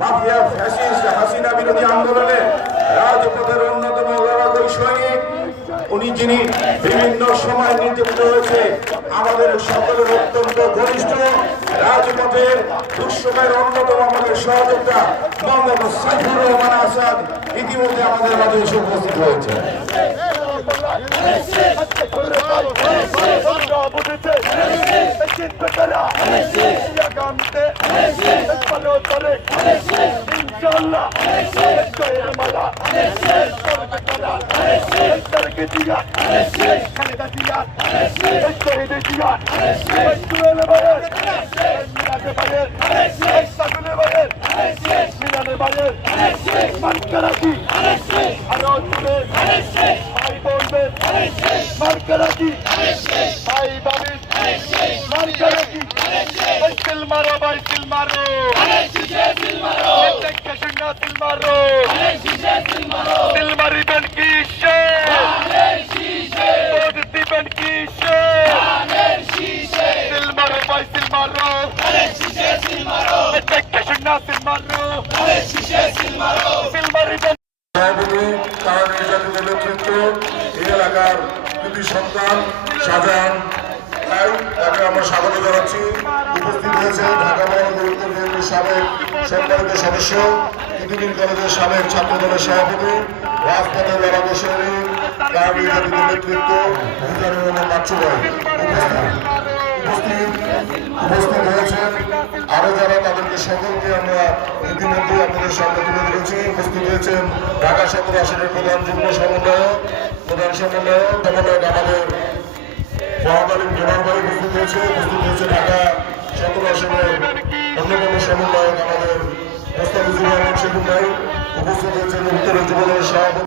Mafia fascist Hasina বিরোধী আন্দোলনে রাজপথের অন্যতম লড়াকই সৈনিক, উনি যিনি বিভিন্ন সময় নির্যাতিত হয়েছে, আমাদের সকলের অত্যন্ত ঘনিষ্ঠ রাজপথের দুঃসময়ের অন্যতম আমাদের সহযোদ্ধা মোহাম্মদ সাইফুর রহমান আসাদ ইতিমধ্যে আমাদের মাঝে এসে উপস্থিত হয়েছে। এলাকার দুটি সন্তান শাহজাহান তাকে আমরা স্বাগত জানাচ্ছি। উপস্থিত হয়েছে ঢাকা মহানগর উত্তর বিএনপির সাবেক সম্মানিত সদস্য, তিতুমির কলেজের সাবেক ছাত্র দলের সভাপতি, রাজপথের লড়াকু সৈনিক, কারবি জাতীয় নেতৃত্ব মিজানুর রহমান বাচ্চু ভাই উপস্থিত হয়েছেন। আরো যারা তাদেরকে সকলকে আমরা ইতিমধ্যে আপনাদের সামনে তুলে ধরেছি। উপস্থিত হয়েছেন ঢাকা 17 আসনের প্রধান যুগ্ম সমন্বয়ক আমাদের ফহাদ আলিম জোনাল ভাই উপস্থিত হয়েছে ঢাকা 17 আসনের অন্যতম সমন্বয়ক আমাদের মোস্তাফিজুর রহমান শিবুল ভাই উপস্থিত হয়েছেন উত্তরের যুবদলের সভাপতি